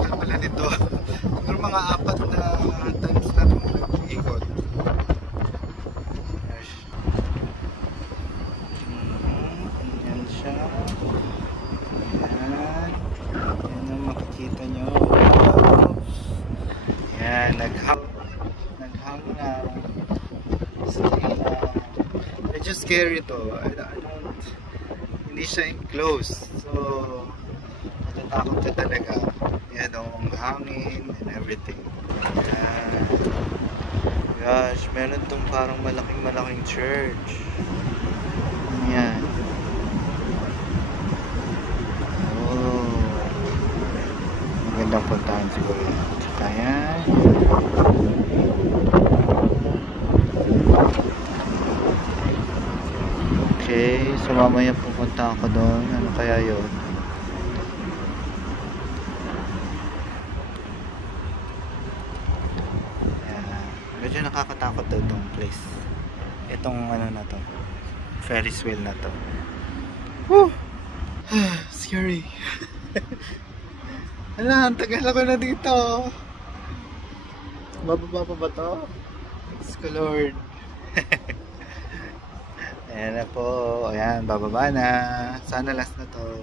Pala nito. Siguro mga 4 na times na itong nag-ikot. Yan siya. Yan. Yan ang makikita nyo. Yan. Naghang na. Medyo scary to. Hindi siya enclosed. So, natatakot ka talaga. Yan ang hangin and everything. Yan. Gosh, meron tong parang malaking church. Yan. Oh. Magandang puntahan siguro. Tsaka yan. Okay, so mamaya pupunta ako doon. Ano kaya yun? Medyo nakakatakot daw itong place. Itong ano na to, Ferris wheel na to. Woo! Scary. Ala, ang tagal ako na dito. Bababa pa ba to? Thanks ko Lord. Ayan na po. Ayan, bababa na. Sana last na to.